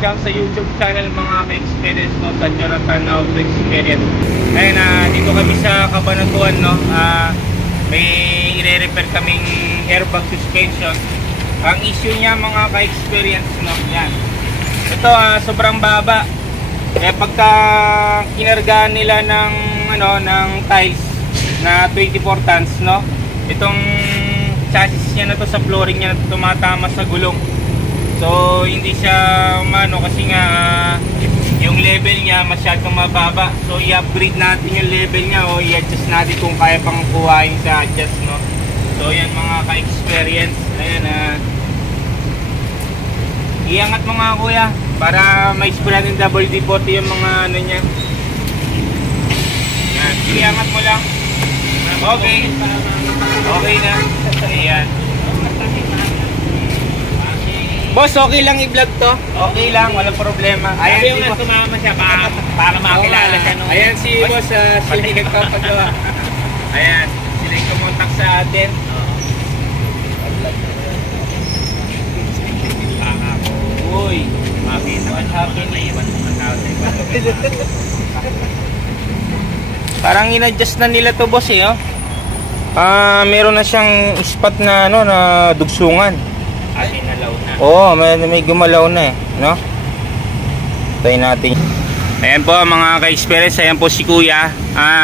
welcome sa YouTube channel mga ka-experience no, sa Jonathan Auto Experience. Ayun, dito kami sa Cabanatuan, no. May i-repair kaming airbag suspension. Ang issue niya mga ka-experience, no, yan. Ito sobrang baba. Kaya pagka kinargaan nila ng ng tiles na 24 tons, no, itong chassis niya na to, sa flooring niya na to, tumatama sa gulong. So hindi siya kasi nga yung level niya masyadong mababa. So i-upgrade natin yung level niya o i-adjust natin kung kaya pang kuhain sa adjust, no. So yan mga ka-experience. Ayan, iangat mo nga kuya para may spray ng WD-40 yung mga niya. Yan, iangat mo lang. Okay. Okay na. Ayan. Boss, okay lang i-vlog to? Okay lang, walang problema. Ayan si Boss. Sumama siya para makilala siya. No? Ayan si Boss, sila yung nagpapagawa. Ayan, sila yung kumontak sa atin. Uy, what happened? Parang in-adjust na nila to, boss, eh, oh. Meron na siyang spot na na dugsungan. Ginalaw na. Oo, may gumalaw na, eh, no? Try natin. Ayan po mga ka-experience, ayan po si Kuya.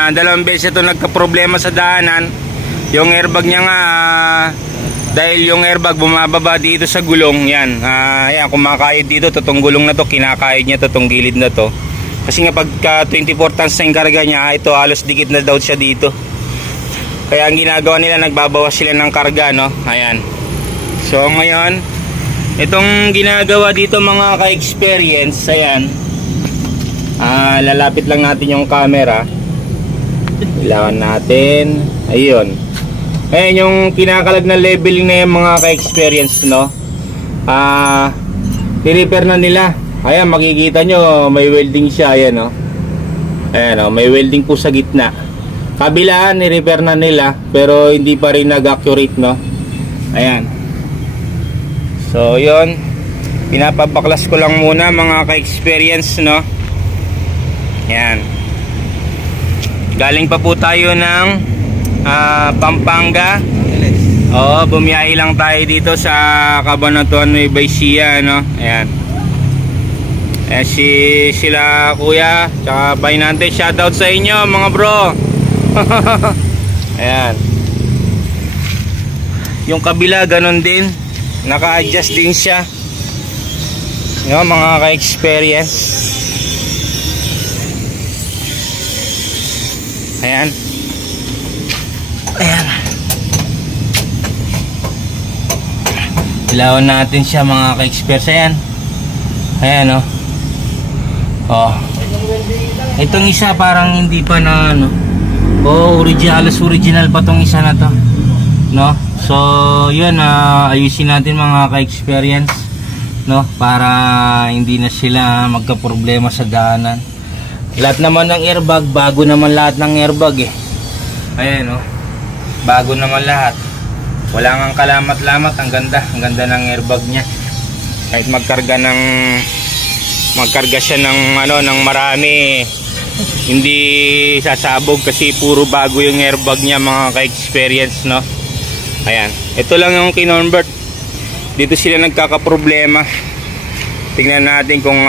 Dalawang beses ito nagka-problema sa daanan. Yung airbag niya nga, dahil yung airbag bumababa dito sa gulong, yan. Ayan, kumakayod dito, itong gulong na to, kinakayod niya to, itong gilid na to. Kasi nga pagka 24 tons na yung karga niya, ito halos dikit na daw siya dito. Kaya ang ginagawa nila, nagbabawas sila ng karga, no? Ayan. So ngayon, itong ginagawa dito mga ka-experience, ayan. Lalapit lang natin yung camera. Ilawan natin. Ayun. Ayan yung kinakalag na leveling na yung mga ka-experience, no. I-repair na nila. Ayan, makikita nyo may welding siya. Ayan, no. Ayan, no, may welding po sa gitna. Kabilaan, i-repair na nila, pero hindi pa rin nag-accurate, no. Ayan. So yun, pinapabaklas ko lang muna mga ka-experience, no. Ayan. Galing pa po tayo ng Pampanga. Oo, bumiyahe lang tayo dito sa Cabanatuan, Nueva Ecija, no. Ayan. Ayan sila Kuya tsaka Bainante, shoutout sa inyo mga bro. Ayan. Yung kabila ganun din, naka-adjust din siya, no, mga ka-experience. Ayan. Ayan. Ilawan natin siya mga ka-experience. Ayan. Ayan, no. Oh. Itong isa parang hindi pa na original pa tong isa na to, no. So yun, ayusin natin mga ka-experience, no, para hindi na sila magka-problema sa daanan. Lahat naman ng airbag, bago naman lahat ng airbag, eh. Ayan, no. Bago naman lahat. Wala ngang kalamat-lamat, ang ganda ng airbag niya. Kahit magkarga siya ng marami, hindi sasabog kasi puro bago yung airbag niya mga ka-experience, no. Ayan, ito lang yung kinonvert. Dito sila nagkakaproblema. Tingnan natin kung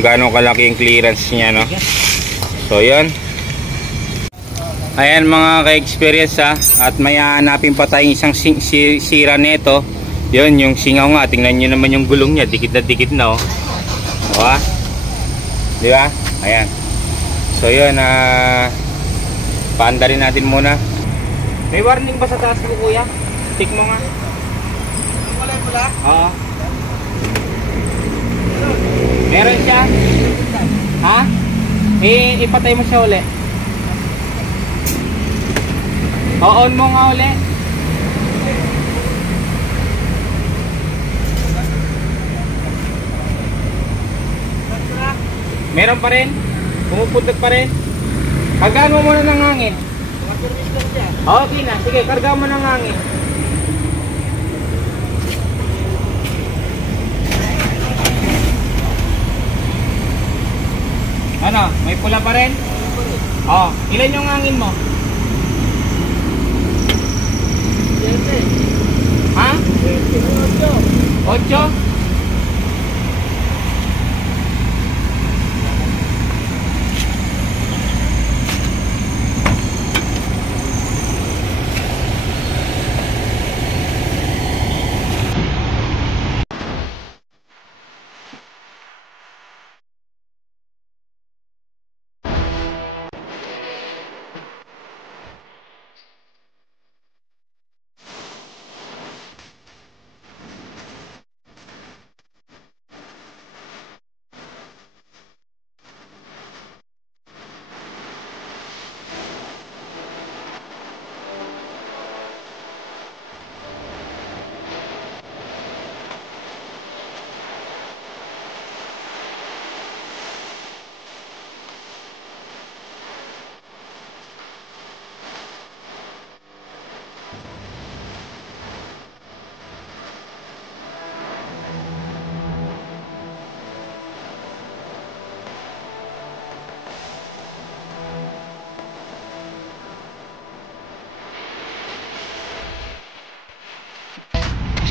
gaano kalaki yung clearance niya, no. So yun. Ayan mga ka-experience, at may hanapin pa tayong isang sira nito. Yun, yung singaw nga. Tingnan nyo naman yung gulong niya, dikit na, oh. Diba? Diba? Ayan. So yun, paanda rin natin muna. May warning ba sa taas ko, Kuya? Tik mo nga. Wala? Oo. Meron siya? Ha? Ipatay mo siya uli. On mo nga uli. Meron pa rin? Pumupuntot pa rin? Kargaan mo muna ng hangin. Okay na, sige, kargaan mo ng hangin. Ano? May pula pa rin? Oh, ilan yung hangin mo? 7. Ha? 8?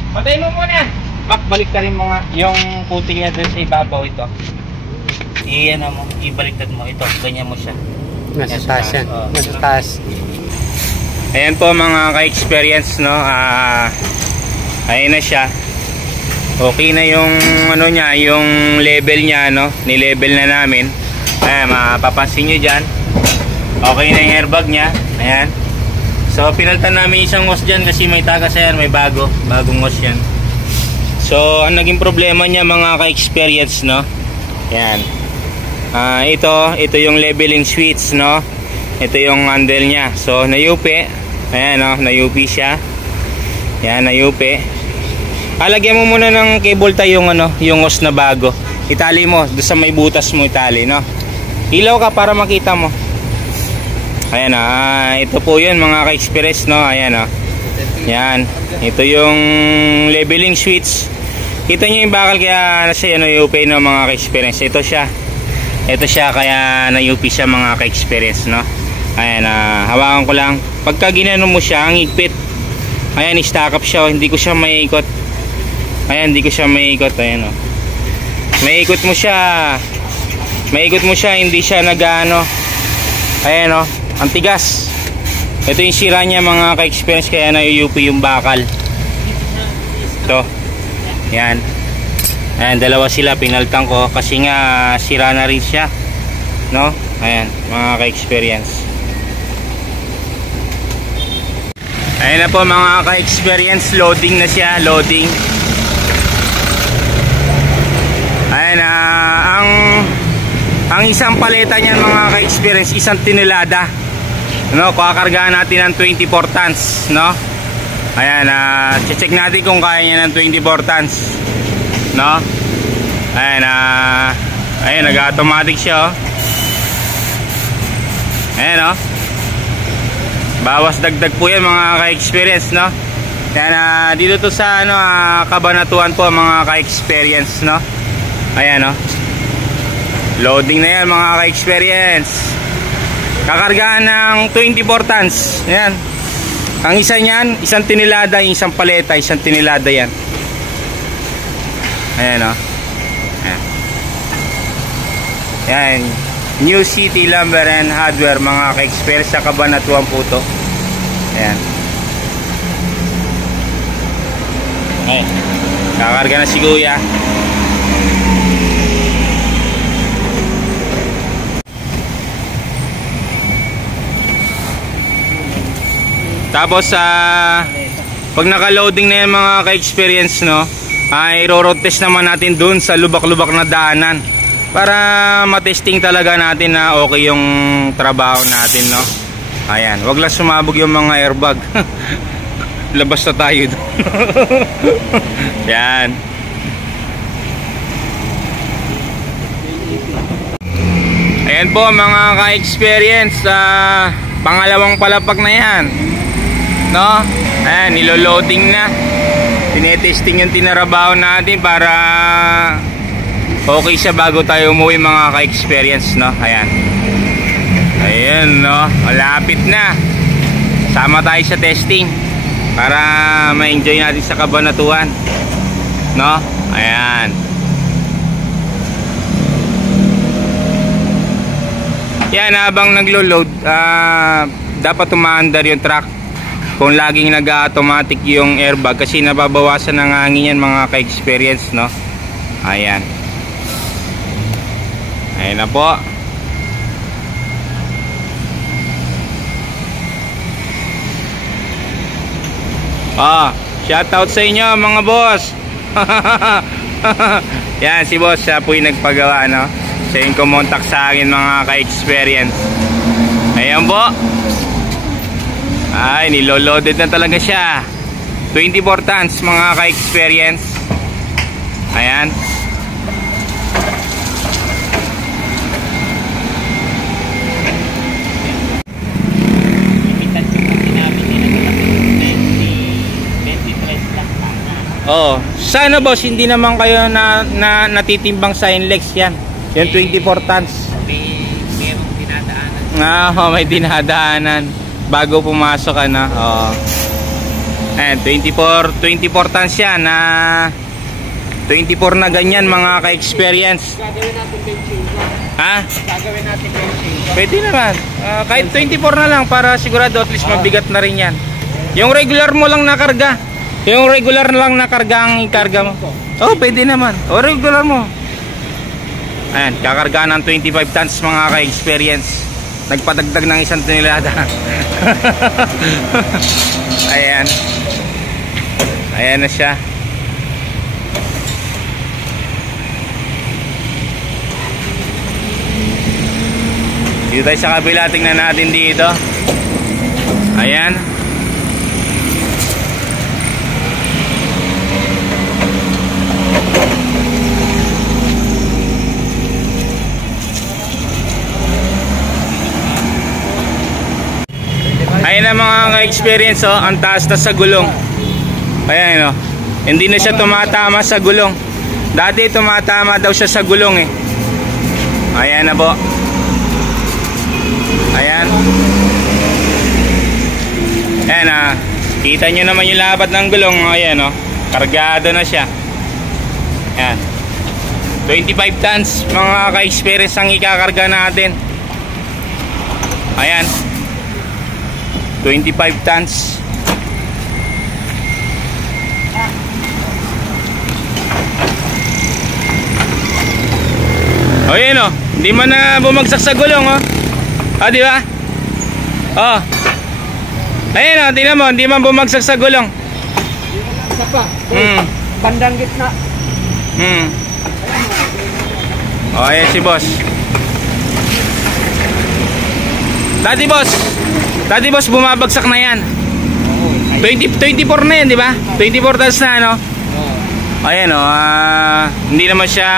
Patay mo muna. Balik ka rin mo nga. Yung puti niya doon sa ibabaw ito. Iyan mo. Ibaliktad mo. Ito. Ganyan mo siya. Nasa taas yan. Nasa taas. Ayan po mga ka-experience, no. Ayan na siya. Okay na yung ano niya, yung level niya, no. Ni-level na namin. Ayan, mapapansin nyo dyan. Okay na yung airbag niya. Ayan. So pinalitan namin isang hose dyan kasi may tagas yan, may bagong hose yan. So ang naging problema niya mga ka-experience, no. Yan. Ito yung leveling switch, no. Ito yung handle niya. So nayupi. Ayan, no, nayupi siya. Yan, nayupi. Lagyan mo muna ng cable tie yung yung hose na bago. Itali mo doon sa may butas mo, itali, no. Ilaw ka para makita mo. Ayan, ito po yun mga ka-express, no. Ayan, yan, ito yung leveling switch. Kita nyo yung bakal kaya nasa UP, no, mga ka-experience. Ito siya kaya na-UP siya mga ka-experience, no. Ayan, hawakan ko lang. Pagka ginano mo siya, ang higpit. Ayan, i-stack up siya. Hindi ko siya maiikot. Ayan, hindi ko siya maiikot. Ayan, maiikot mo siya. Hindi siya nag-ano. Ayan, ang tigas. Ito yung sira niya mga ka-experience, kaya na-UP yung bakal. Ito. Yan. Ayan, dalawa sila, pinaltan ko kasi nga sira na rin siya, no. Ayan mga ka-experience. Ayan na po mga ka-experience, loading na siya, loading. Ayan, ang isang paleta niyan mga ka-experience, isang tinilada, no. Kakargahan natin ng 24 tons, no. Ayan, check natin kung kaya niya ng 24 tons, no. Ayan, ayan, nag-automatic siya, ayan, bawas dagdag po yan mga ka-experience, no. Ayan, dito to sa Cabanatuan po mga ka-experience, no. Ayan, loading na yan mga ka-experience. Kakargaan ng 24 tons. Ayan. Ang isa niyan, isang tinilada, yung isang paleta, isang tinilada yan. Ayan, Ayan. Ayan. New City Lumber and Hardware mga ka-experience sa Cabanatuan po to. Ayan. Ayan. Kakarga na si Kuya. Tapos pag naka-loading na yan mga ka-experience, no, ay iro-road test naman natin dun sa lubak-lubak na daanan para matesting talaga natin na okay yung trabaho natin, no. Ayan, wag lang sumabog yung mga airbag. Labas na tayo dun. Yan. Ayan po mga ka-experience, pangalawang palapag na yan, no. Ayan, nilo-loading na. Tinetesting yung tinarabaho natin para okay siya bago tayo umuwi mga ka-experience, no? Ayan. Ayan, no? Malapit na. Sama tayo sa testing para ma-enjoy natin sa Cabanatuan, no? Ayan. Yan, habang naglo-load, dapat umaandar yung truck kung laging nag-automatic yung airbag kasi nababawasan ng hangin yan mga ka-experience, no? Ayan. Ayan na po. Shoutout sa inyo mga boss. Yan, si boss, siya po yung nagpagawa, no? Siya yung kumontak sa akin mga ka-experience. Ayan po. Ay, niloloaded na talaga siya. 24 tons mga ka-experience. Ayan. Oh, sana boss hindi naman kayo na natitimbang sa inlex yan. Yung 24 tons. Merong dinadaanan. May dinadaanan bago pumasok ka na. Ayan, 24 tons yan na 24 na ganyan mga ka-experience. Gagawin natin benching. Ha? Gagawin natin benching. Pwede naman. Kahit 24 na lang para sigurado at least mabigat na rin yan. Yung regular mo lang nakarga. Yung regular lang nakarga ang ikarga mo. Pwede naman. Regular mo. Ayan, kakarga ng 25 tons mga ka-experience. Nagpadagdag ng 1 tonelada. Ayan. Ayan na siya. Dito tayo sa kabila, tingnan natin dito. Ayan. Ayan na mga ka-experience, ang taas na sa gulong. Ayan, hindi na siya tumatama sa gulong. Dati tumatama daw siya sa gulong eh. Ayan na po. Ayan. Ayan kita nyo naman yung labat ng gulong. Ayan kargado na siya. Ayan, 25 tons mga ka-experience ang ikakarga natin. Ayan, 25 tons. Ayan hindi man na bumagsak sa gulong di ba? Ayan tingnan mo, hindi man bumagsak sa gulong. Isa pa. Bandang gitna. Ayan si boss. Dati boss bumabagsak na yan. 24 na yan, di ba? 24 tons na Ayan hindi naman siya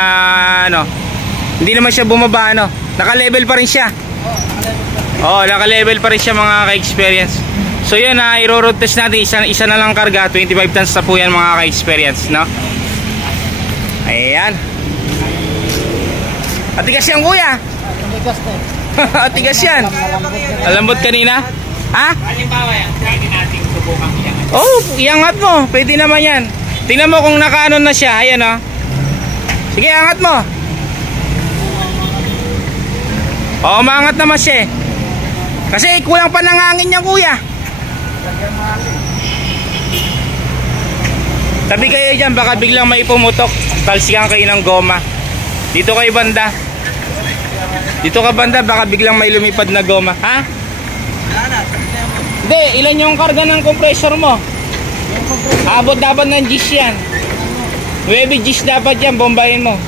hindi naman siya bumaba naka-level pa rin siya. Naka-level pa rin siya mga ka-experience. So yun i-road test natin, isa na lang karga, 25 tons na po yan mga ka-experience, no? Ayan. Atigas yan kuya. Atigas yan. Alambot kanina? Halimbawa yan, pwede natin subukan iyangat. Iangat mo, pwede naman yan. Tingnan mo kung nakaano na siya. Ayan sige, angat mo. Umangat naman siya kasi kulang pa ng hangin niya kuya. Tabi kayo dyan, baka biglang may pumutok. Talsikan kayo ng goma. Dito kayo banda. Dito ka banda, baka biglang may lumipad na goma. Hindi, ilan yung karga ng compressor mo? Abot dapat ng G's yan. 9 G's dapat yan, bombahin mo.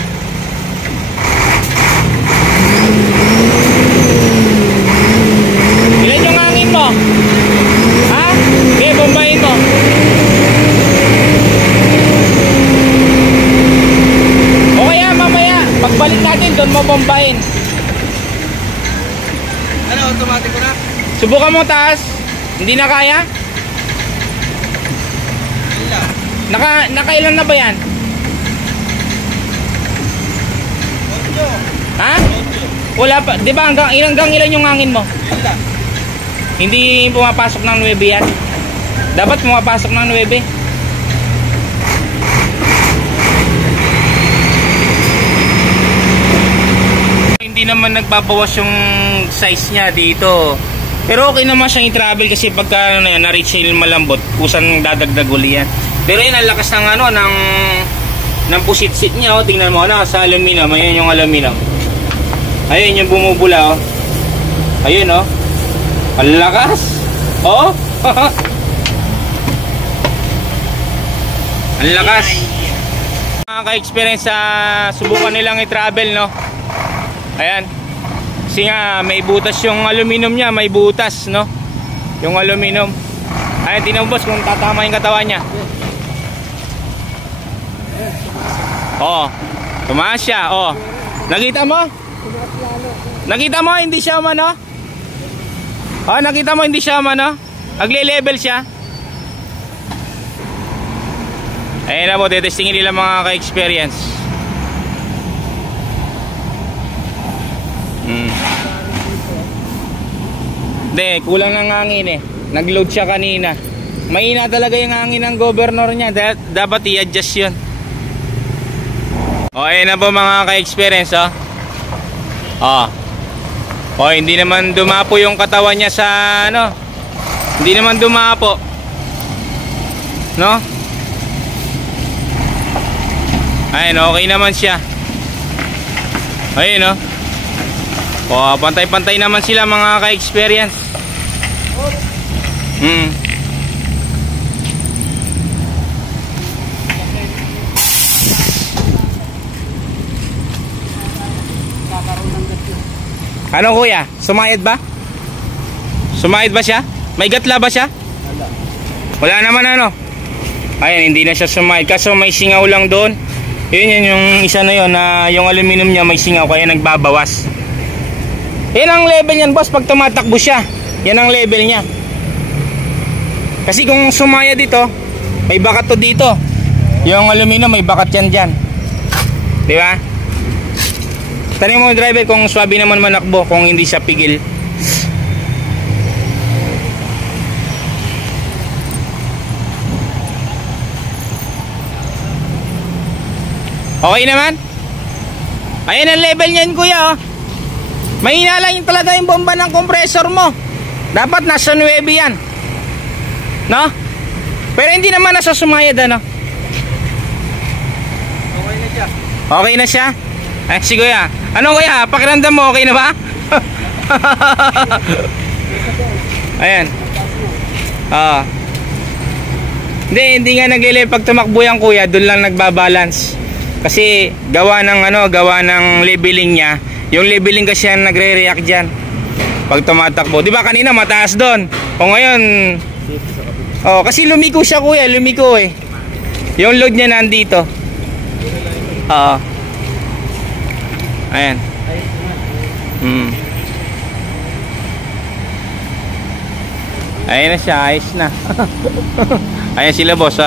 Ilan yung hangin mo? Okay, bombahin mo. O kaya mamaya, pagbalik natin, doon mo bombahin. Automatic ko na? Subukan mo taas. Hindi na kaya? Nakailan na ba yan? Ha? Wala pa. Di ba hanggang ilan yung hangin mo? Hindi pumapasok ng 9 yan. Dapat pumapasok ng 9. Hindi naman nagbabawas yung size niya dito. Pero okay naman siyang i-travel kasi pagka na-reach yung malambot, kusang dadagdag uli yan. Pero yun, ang lakas ng ng pusit-sit niya, oh. Tingnan mo na sa aluminum. Ayun yung aluminum. Ayun yung bumubula, oh. Ayun, oh. Ang lakas. Oh. Ang lakas. Nakaka-experience sa subukan nilang i-travel, no. Ayan. Kasi nga may butas yung aluminum niya, may butas, no. Yung aluminum. Ayan, tingnan mo boss kung tatama yung katawan niya. Oh, tumaas siya. Oh. Nakita mo? Nakita mo hindi siya umano? Oh, nakita mo hindi siya umano? Nagle-level siya. Ayun na po, tetestingin nila mga ka-experience. Hindi, kulang ng hangin eh. Nag-load siya kanina. Mahina talaga yung hangin ng governor niya. Dapat i-adjust yun. O, ayun na po mga ka-experience, oh. O, hindi naman dumapo yung katawan niya sa, ano. Hindi naman dumapo. No? Ayun, okay naman siya. Ayun, oh. O, pantay-pantay naman sila mga ka-experience. Ano kuya? Sumayad ba? Sumayad ba siya? May gatla ba siya? Wala naman ano. Ayun, hindi na siya sumayad. Kaso may singaw lang doon. Yun yung isa na yun na yung aluminum niya may singaw kaya nagbabawas. Yan ang level niyan boss pag tumatakbo siya. Yan ang level niya. Kasi kung sumaya dito, may bakat to dito. Yung aluminum may bakat yan dyan. Di ba? Tanong mo driver kung swabe naman manakbo, kung hindi siya pigil. Okay naman? Ayan ang level niyan kuya, oh. Mahina lang yung talaga yung bomba ng compressor mo. Dapat nasa 9 yan. No? Pero hindi naman nasa sumayad, ano? Okay na siya. Okay na siya? Ay, si kuya. Ano kuya? Pakiramdam mo, okay na ba? Ayan. Hindi nga nag-elevate pag tumakbo yan kuya, doon lang nagbabalance. Kasi gawa ng leveling niya. Yung leveling kasi yan nagre-react dyan pag tumatakbo. Di ba kanina mataas doon? O ngayon, kasi lumiko siya kuya, lumiko eh. Yung load niya nandito. Ayan. Ayan na siya, ayos na. Ayan sila boss,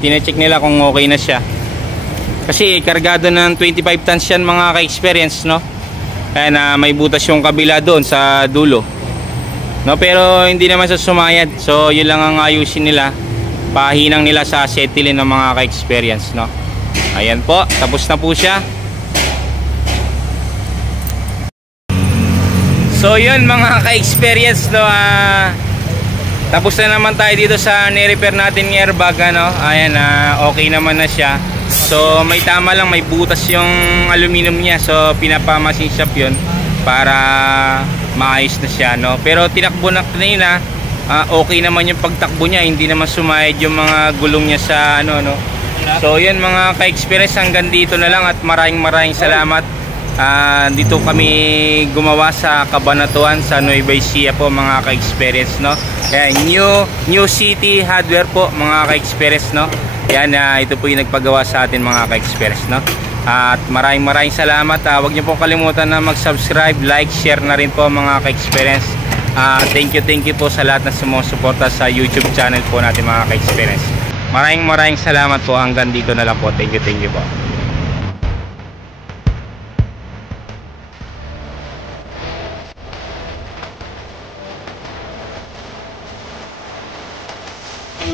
tine-check nila kung okay na siya. Kasi kargado ng 25 tons yan mga ka-experience, no? Ayan, may butas yung kabila doon sa dulo. No, pero hindi naman sa sumayad. So, yun lang ang ayusin nila. Pahinang nila sa acetylene ng mga ka-experience, no? Ayan po, tapos na po siya. So, yun mga ka-experience, no? Tapos na naman tayo dito sa ni-repair natin ng airbag, ano? Ayan, okay naman na siya. So may tama lang, may butas yung aluminum niya. So pinapamasin shop yun para maayos na siya, no? Pero tinakbo na kanina, okay naman yung pagtakbo niya. Hindi naman sumayad yung mga gulong niya sa ano, no? So yun mga ka-experience, hanggang dito na lang. At maraming salamat. Dito kami gumawa sa Cabanatuan, sa Nueva Ecija po mga ka-experience, no? Kaya New City Hardware po mga ka-experience, no? Yan, ito po yung nagpagawa sa atin mga ka-experience, no? At maraming salamat. Huwag niyo po kalimutan na mag-subscribe, like, share na rin po mga ka-experience. Thank you po sa lahat na sumusuporta sa YouTube channel po natin mga ka-experience. Maraming salamat po. Hanggang dito na lang po. Thank you po.